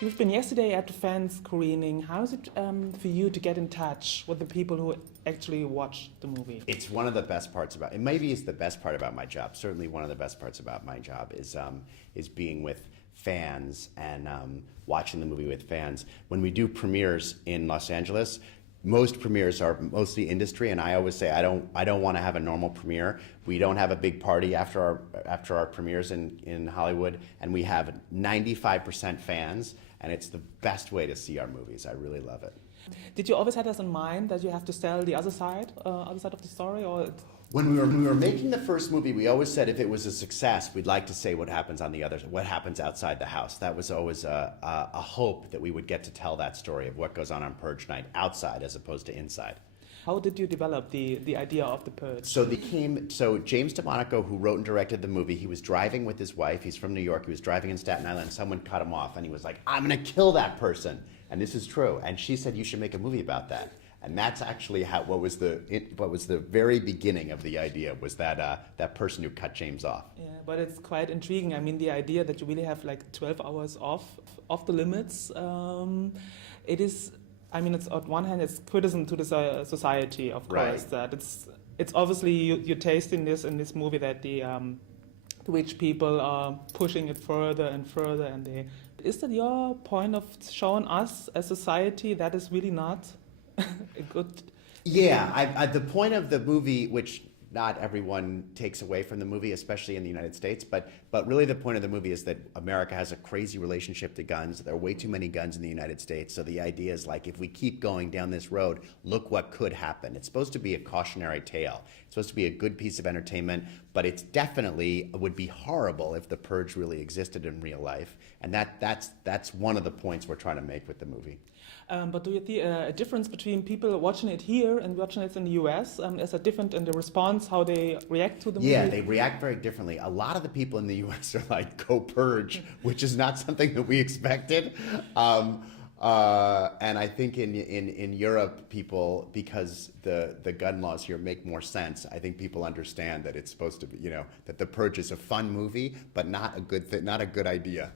You've been yesterday at the fan screening. How is it for you to get in touch with the people who actually watch the movie? It's one of the best parts about it. Maybe it's the best part about my job. Certainly, one of the best parts about my job is being with fans and watching the movie with fans. When we do premieres in Los Angeles, most premieres are mostly industry, and I always say I don't want to have a normal premiere. We don't have a big party after our premieres in Hollywood, and we have 95% fans, and it's the best way to see our movies. I really love it. Did you always have this in mind that you have to tell the other side of the story, or? When we were making the first movie, we always said if it was a success, we'd like to say what happens what happens outside the house. That was always a hope that we would get to tell that story of what goes on Purge night outside as opposed to inside. How did you develop the idea of the Purge? So James DeMonaco, who wrote and directed the movie, he was driving with his wife. He's from New York. He was driving in Staten Island. Someone cut him off, and he was like, "I'm going to kill that person." And this is true. And she said, "You should make a movie about that." And that's actually what was the very beginning of the idea, was that person who cut James off. Yeah, but it's quite intriguing. I mean, the idea that you really have like 12 hours off the limits. It is. I mean, it's on one hand, it's criticism to the society, of course. Right. That it's obviously you taste in this movie that the rich people are pushing it further and further, and is that your point of showing us as society that is really not a good? Yeah, the point of the movie, which not everyone takes away from the movie, especially in the United States, but really the point of the movie is that America has a crazy relationship to guns. There are way too many guns in the United States, so the idea is like, if we keep going down this road, look what could happen. It's supposed to be a cautionary tale. It's supposed to be a good piece of entertainment, but it's definitely would be horrible if the Purge really existed in real life, and that's one of the points we're trying to make with the movie. But do you see a difference between people watching it here and watching it in the US? Is it different in the response, how they react to the movie? Yeah, they react very differently. A lot of the people in the US are like, "Go Purge," which is not something that we expected. And I think in Europe, people, because the gun laws here make more sense, I think people understand that it's supposed to be, that the Purge is a fun movie, but not a good idea.